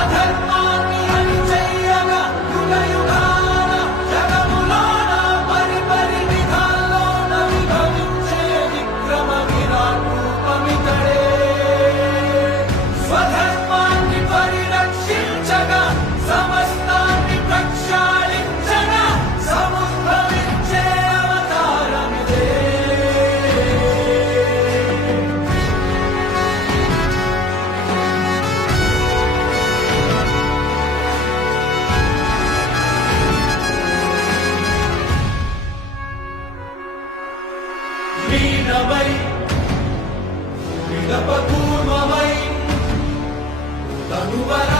అధర్మాన్ని అణిచెయ్యగా యుగయుగాన జగములోన పరిపరి విధాల్లోన విభవించే విక్రమ విరాట్ రూపమితడే. స్వధర్మాన్ని పరిరక్షించగా సమస్తాన్ని ప్రక్షాళించగా సముద్భవించే అవతారమిదే. వీణమై విడపకూర్మమై తనువరా